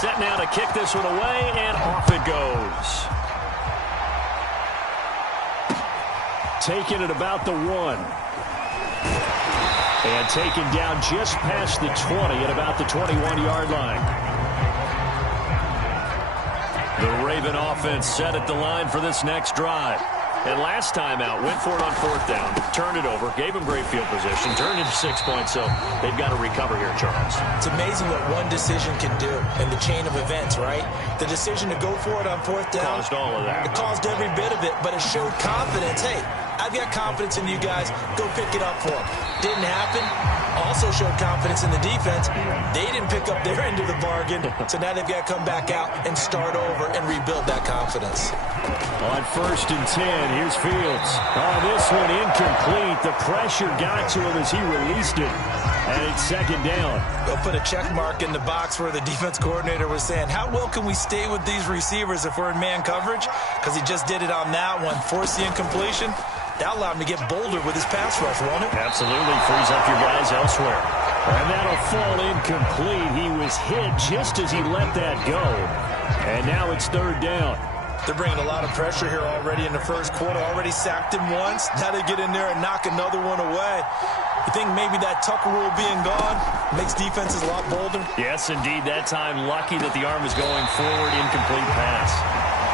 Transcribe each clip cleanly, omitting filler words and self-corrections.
Set now to kick this one away, and off it goes. Taken at about the 1. And taken down just past the 20 at about the 21-yard line. The Raven offense set at the line for this next drive. And last time out, went for it on 4th down, turned it over, gave them great field position, turned into 6 points, so they've got to recover here, Charles. It's amazing what one decision can do in the chain of events, right? The decision to go for it on 4th down. Caused all of that. It caused every bit of it, but it showed confidence. Hey, I've got confidence in you guys. Go pick it up for them. Didn't happen. Also showed confidence in the defense. They didn't pick up their end of the bargain, so now they've got to come back out and start over and rebuild that confidence. On 1st and 10, here's Fields. Oh, this one incomplete. The pressure got to him as he released it. And it's 2nd down. They'll put a check mark in the box where the defense coordinator was saying, how well can we stay with these receivers if we're in man coverage? Because he just did it on that one, forced the incompletion. That allowed him to get bolder with his pass rush, won't it? Absolutely. Frees up your guys elsewhere. And that'll fall incomplete. He was hit just as he let that go. And now it's 3rd down. They're bringing a lot of pressure here already in the first quarter. Already sacked him once. Now they get in there and knock another one away. You think maybe that Tucker rule being gone makes defenses a lot bolder? Yes, indeed. That time, lucky that the arm is going forward. Incomplete pass.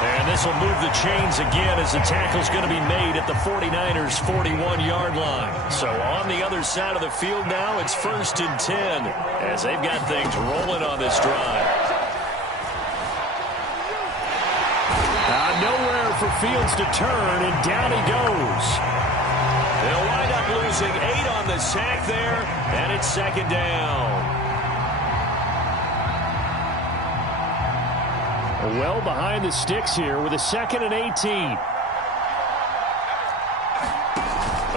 And this will move the chains again as the tackle's going to be made at the 49ers' 41-yard line. So on the other side of the field now, it's 1st and 10 as they've got things rolling on this drive. Nowhere for Fields to turn, and down he goes. They'll wind up losing 8 on the sack there, and it's 2nd down. Well behind the sticks here with a 2nd and 18.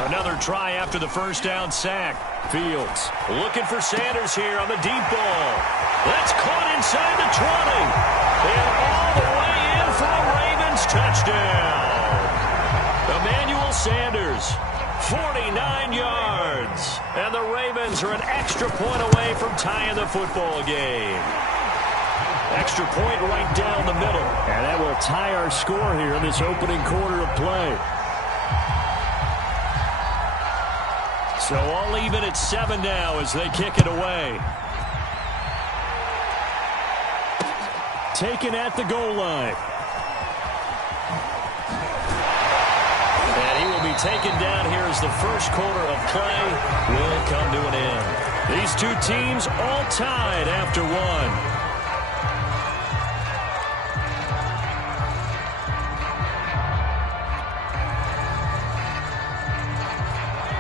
Another try after the 1st down sack. Fields looking for Sanders here on the deep ball. That's caught inside the 20. And all the way in for a Ravens touchdown. Emmanuel Sanders, 49 yards. And the Ravens are an extra point away from tying the football game. Extra point right down the middle. And that will tie our score here in this opening quarter of play. So all even at 7 now as they kick it away. Taken at the goal line. And he will be taken down here as the first quarter of play will come to an end. These two teams all tied after 1.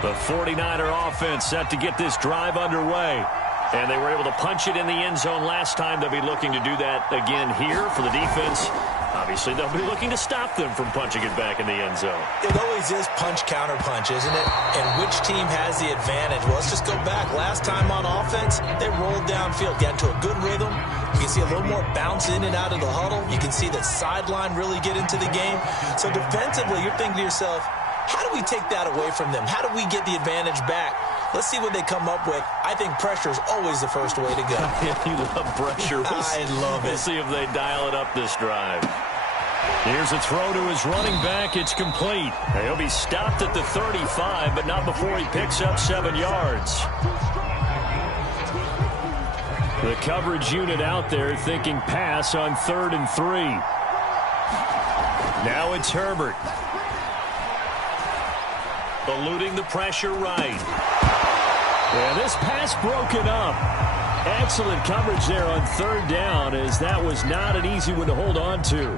The 49er offense set to get this drive underway. And they were able to punch it in the end zone last time. They'll be looking to do that again here for the defense. Obviously, they'll be looking to stop them from punching it back in the end zone. It always is punch-counter-punch, isn't it? And which team has the advantage? Well, let's just go back. Last time on offense, they rolled downfield, got into a good rhythm. You can see a little more bounce in and out of the huddle. You can see the sideline really get into the game. So defensively, you're thinking to yourself, how do we take that away from them? How do we get the advantage back? Let's see what they come up with. I think pressure is always the first way to go. You love pressure. I love it. We'll see if they dial it up this drive. Here's a throw to his running back. It's complete. He'll be stopped at the 35, but not before he picks up 7 yards. The coverage unit out there thinking pass on 3rd and 3. Now it's Herbert. Eluding the pressure right. And this pass broken up. Excellent coverage there on 3rd down, as that was not an easy one to hold on to.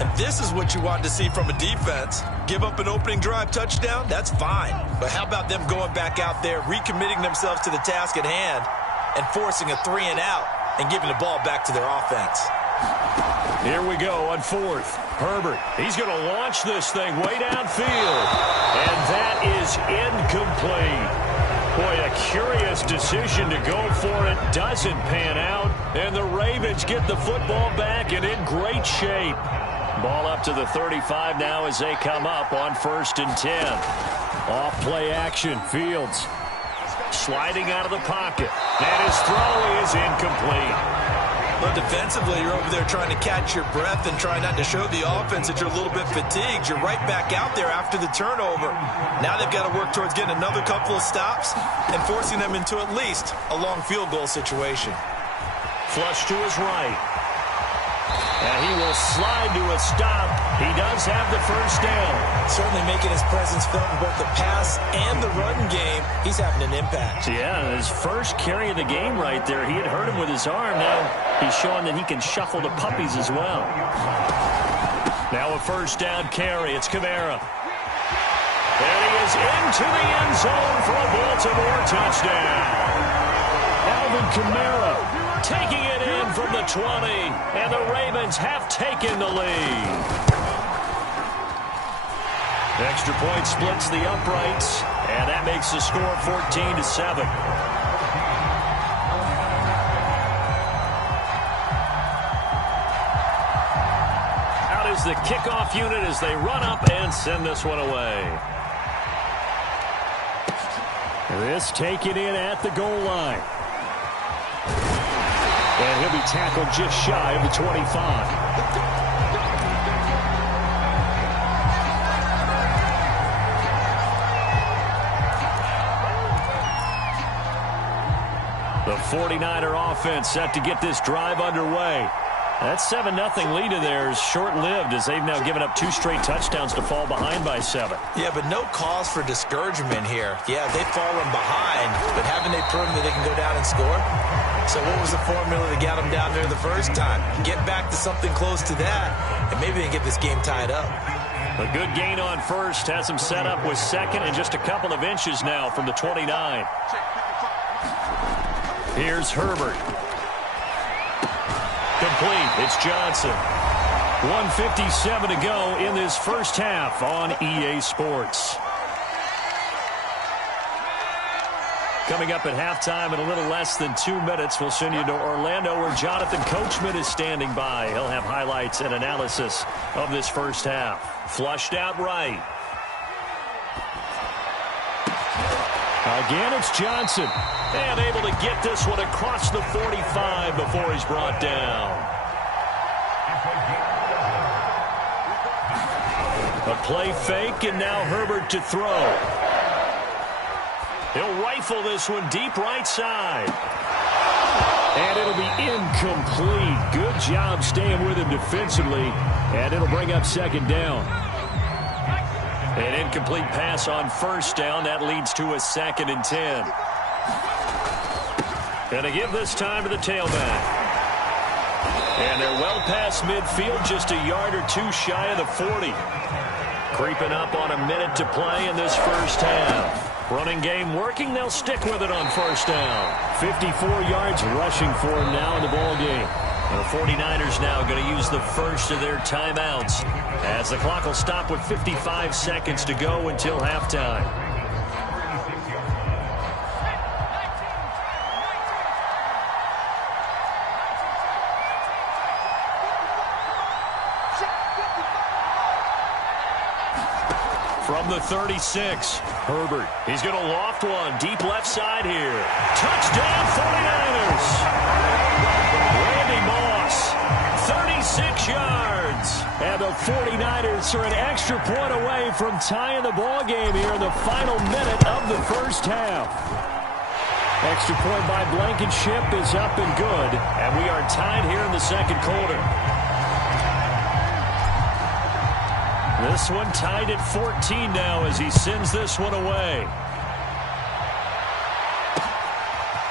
And this is what you want to see from a defense. Give up an opening drive touchdown, that's fine. But how about them going back out there, recommitting themselves to the task at hand, and forcing a 3 and out, and giving the ball back to their offense. Here we go on 4th. Herbert, he's going to launch this thing way downfield. And that is incomplete. Boy, a curious decision to go for it. Doesn't pan out. And the Ravens get the football back and in great shape. Ball up to the 35 now as they come up on 1st and 10. Off play action. Fields sliding out of the pocket. And his throw is incomplete. Well, defensively, you're over there trying to catch your breath and try not to show the offense that you're a little bit fatigued. You're right back out there after the turnover. Now they've got to work towards getting another couple of stops and forcing them into at least a long field goal situation. Flush to his right. And he will slide to a stop. He does have the first down. Certainly making his presence felt in both the pass and the run game. He's having an impact. Yeah, his first carry of the game right there. He had hurt him with his arm. Now he's showing that he can shuffle the puppies as well. Now a first down carry. It's Kamara. And he is into the end zone for a Baltimore touchdown. Alvin Kamara taking it in from the 20, and the Ravens have taken the lead. Extra point splits the uprights, and that makes the score 14-7. Out is the kickoff unit as they run up and send this one away. This taken in at the goal line. And he'll be tackled just shy of the 25. The 49er offense set to get this drive underway. That 7-0 lead of theirs short-lived as they've now given up 2 straight touchdowns to fall behind by 7. Yeah, but no cause for discouragement here. Yeah, they've fallen behind, but haven't they proven that they can go down and score? So what was the formula that got them down there the first time? Get back to something close to that, and maybe they can get this game tied up. A good gain on first has him set up with second and just a couple of inches now from the 29. Here's Herbert. Complete. It's Johnson. 1:57 to go in this first half on EA Sports. Coming up at halftime in a little less than 2 minutes, we'll send you to Orlando where Jonathan Coachman is standing by. He'll have highlights and analysis of this first half. Flushed out right. Again, it's Johnson. And able to get this one across the 45 before he's brought down. A play fake, and now Herbert to throw. He'll rifle this one deep right side. And it'll be incomplete. Good job staying with him defensively. And it'll bring up second down. An incomplete pass on first down. That leads to a 2nd and 10. And they give this time to the tailback. And they're well past midfield, just a yard or 2 shy of the 40. Creeping up on a minute to play in this first half. Running game working. They'll stick with it on first down. 54 yards rushing for him now in the ball game. The 49ers now going to use the first of their timeouts as the clock will stop with 55 seconds to go until halftime. From the 36, Herbert. He's going to loft one deep left side here. Touchdown 49ers. Randy Moss, 36 yards. And the 49ers are an extra point away from tying the ball game here in the final minute of the first half. Extra point by Blankenship is up and good. And we are tied here in the second quarter. This one tied at 14 now as he sends this one away.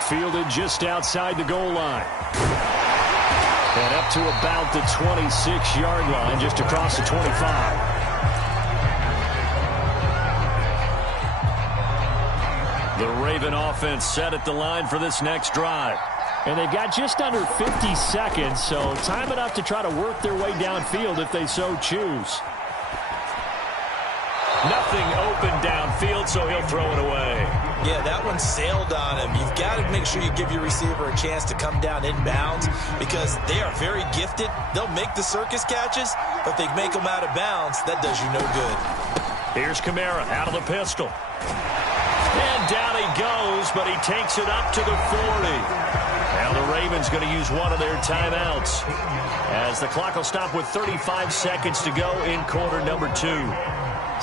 Fielded just outside the goal line. And up to about the 26-yard line, just across the 25. The Raven offense set at the line for this next drive. And they've got just under 50 seconds, so time enough to try to work their way downfield if they so choose. Nothing open downfield, so he'll throw it away. Yeah, that one sailed on him. You've got to make sure you give your receiver a chance to come down inbounds because they are very gifted. They'll make the circus catches, but they make them out of bounds. That does you no good. Here's Kamara out of the pistol. And down he goes, but he takes it up to the 40. Now the Ravens going to use one of their timeouts, as the clock will stop with 35 seconds to go in quarter number 2.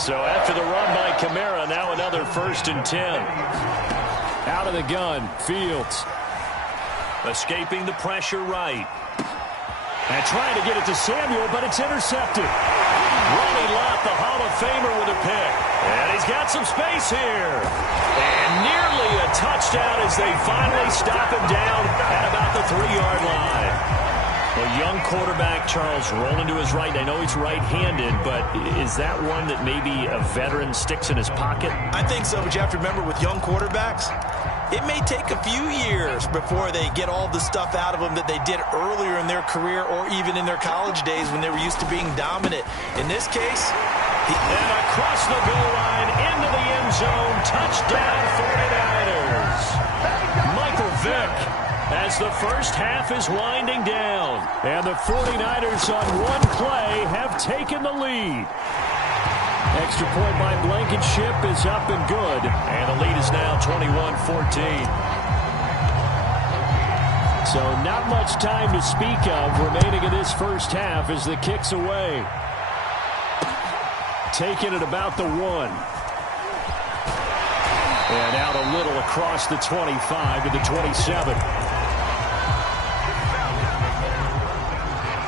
So after the run by Kamara, now another 1st and 10. Out of the gun, Fields. Escaping the pressure right. And trying to get it to Samuel, but it's intercepted. Ronnie Lott, the Hall of Famer, with a pick. And he's got some space here. And nearly a touchdown as they finally stop him down at about the 3-yard line. A young quarterback, Charles, rolling to his right. I know he's right-handed, but is that one that maybe a veteran sticks in his pocket? I think so, but you have to remember with young quarterbacks, it may take a few years before they get all the stuff out of them that they did earlier in their career or even in their college days when they were used to being dominant. In this case, and across the goal line into the end zone, touchdown 49ers. Michael Vick, as the first half is winding down, and the 49ers on one play have taken the lead. Extra point by Blankenship is up and good, and the lead is now 21-14. So not much time to speak of remaining in this first half as the kick's away. Taking it about the 1. And out a little across the 25 to the 27.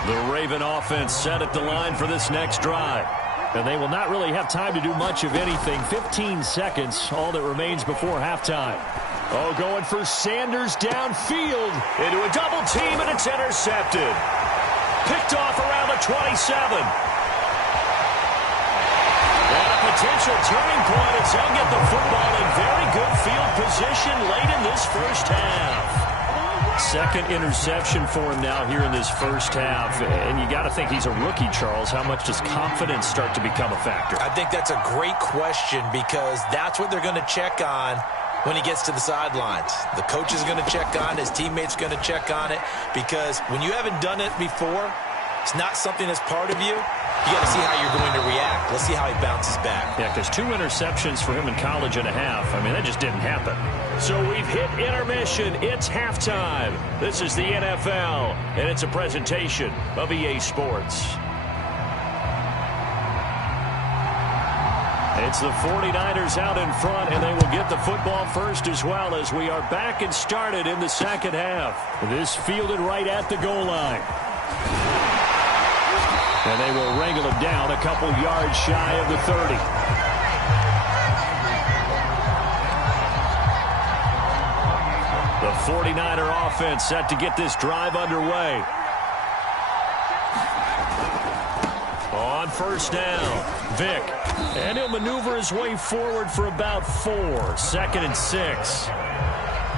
The Raven offense set at the line for this next drive. And they will not really have time to do much of anything. 15 seconds, all that remains before halftime. Oh, going for Sanders downfield into a double team, and it's intercepted. Picked off around the 27. And a potential turning point as they'll get the football in very good field position late in this first half. Second interception for him now here in this first half. And you got to think he's a rookie, Charles. How much does confidence start to become a factor? I think that's a great question because that's what they're going to check on when he gets to the sidelines. The coach is going to check on it. His teammates are going to check on it because when you haven't done it before, it's not something that's part of you. You got to see how you're going to react. Let's see how he bounces back. Yeah, because 2 interceptions for him in college and a half. I mean, that just didn't happen. So we've hit intermission. It's halftime. This is the NFL, and it's a presentation of EA Sports. It's the 49ers out in front, and they will get the football first as well as we are back and started in the second half. This fielded right at the goal line. And they will wrangle him down a couple yards shy of the 30. The 49er offense set to get this drive underway. On first down, Vick. And he'll maneuver his way forward for about 4. 2nd and 6.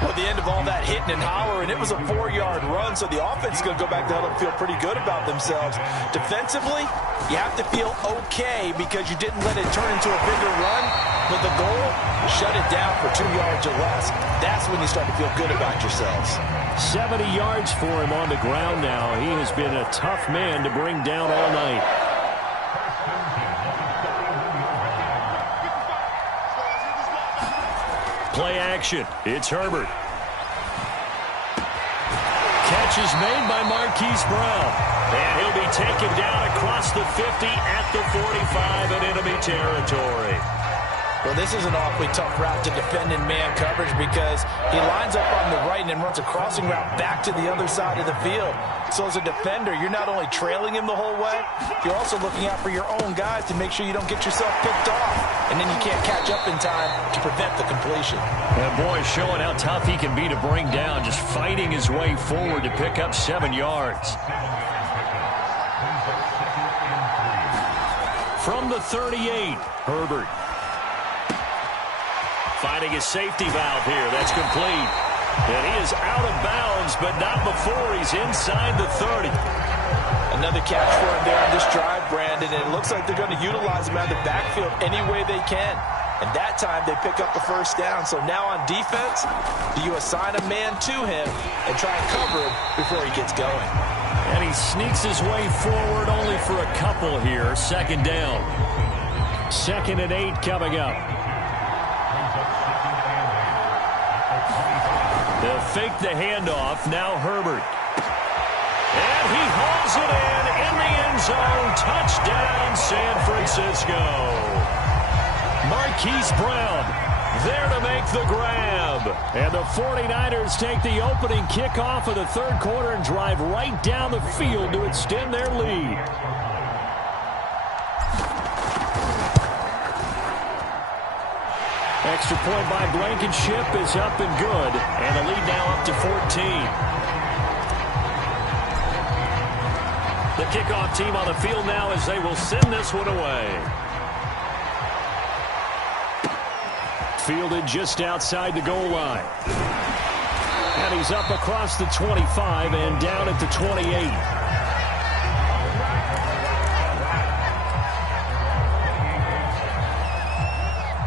Well, the end of all that hitting and hollering, it was a 4-yard run, so the offense is going to go back to huddle and feel pretty good about themselves. Defensively, you have to feel okay because you didn't let it turn into a bigger run, but the goal, shut it down for 2 yards or less. That's when you start to feel good about yourselves. 70 yards for him on the ground now. He has been a tough man to bring down all night. Play action. It's Herbert. Catch is made by Marquise Brown. And he'll be taken down across the 50 at the 45 in enemy territory. Well, this is an awfully tough route to defend in man coverage because he lines up on the right and then runs a crossing route back to the other side of the field. So as a defender, you're not only trailing him the whole way, you're also looking out for your own guys to make sure you don't get yourself picked off. And then you can't catch up in time to prevent the completion. And boy, showing how tough he can be to bring down, just fighting his way forward to pick up 7 yards. From the 38, Herbert. Finding his safety valve here. That's complete. And he is out of bounds, but not before he's inside the 30. Another catch for him there on this drive, Brandon. And it looks like they're going to utilize him out of the backfield any way they can. And that time they pick up the first down. So now on defense, do you assign a man to him and try and cover him before he gets going? And he sneaks his way forward only for a couple here. 2nd down. 2nd and 8 coming up. The fake the handoff. Now Herbert. And he hauls it in the end zone. Touchdown, San Francisco. Marquise Brown there to make the grab. And the 49ers take the opening kickoff of the third quarter and drive right down the field to extend their lead. Extra point by Blankenship is up and good. And the lead now up to 14. The kickoff team on the field now as they will send this one away. Fielded just outside the goal line. And he's up across the 25 and down at the 28.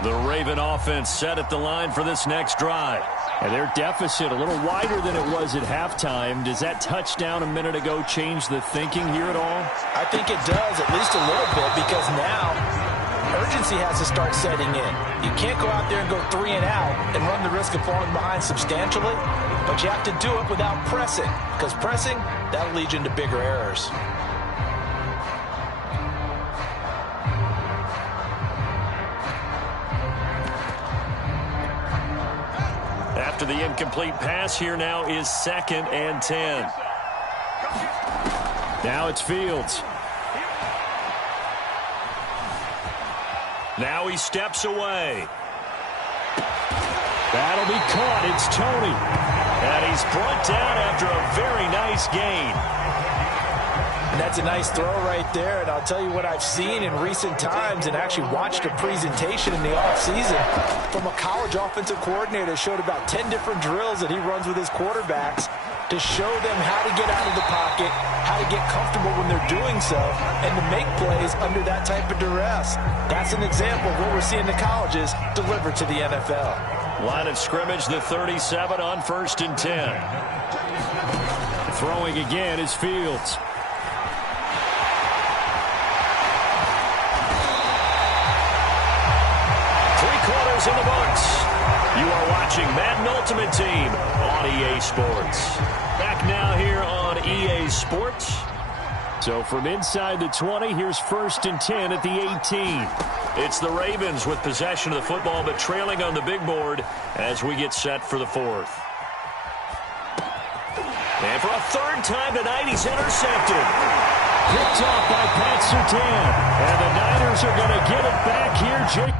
The Raven offense set at the line for this next drive. And their deficit a little wider than it was at halftime. Does that touchdown a minute ago change the thinking here at all? I think it does, at least a little bit, because now urgency has to start setting in. You can't go out there and go 3 and out and run the risk of falling behind substantially, but you have to do it without pressing, because pressing, that'll lead you into bigger errors. After the incomplete pass, here now is 2nd and 10. Now it's Fields. Now he steps away. That'll be caught. It's Tony. And he's brought down after a very nice gain. And that's a nice throw right there. And I'll tell you what I've seen in recent times and actually watched a presentation in the offseason from a college offensive coordinator that showed about 10 different drills that he runs with his quarterbacks to show them how to get out of the pocket, how to get comfortable when they're doing so, and to make plays under that type of duress. That's an example of what we're seeing the colleges deliver to the NFL. Line of scrimmage, the 37 on 1st and 10. Throwing again is Fields. In the books. You are watching Madden Ultimate Team on EA Sports. Back now here on EA Sports. So from inside the 20, here's 1st and 10 at the 18. It's the Ravens with possession of the football, but trailing on the big board as we get set for the 4th. And for a 3rd time tonight, he's intercepted. Picked off by Pat Surtain. And the Niners are going to get it back here, Jake.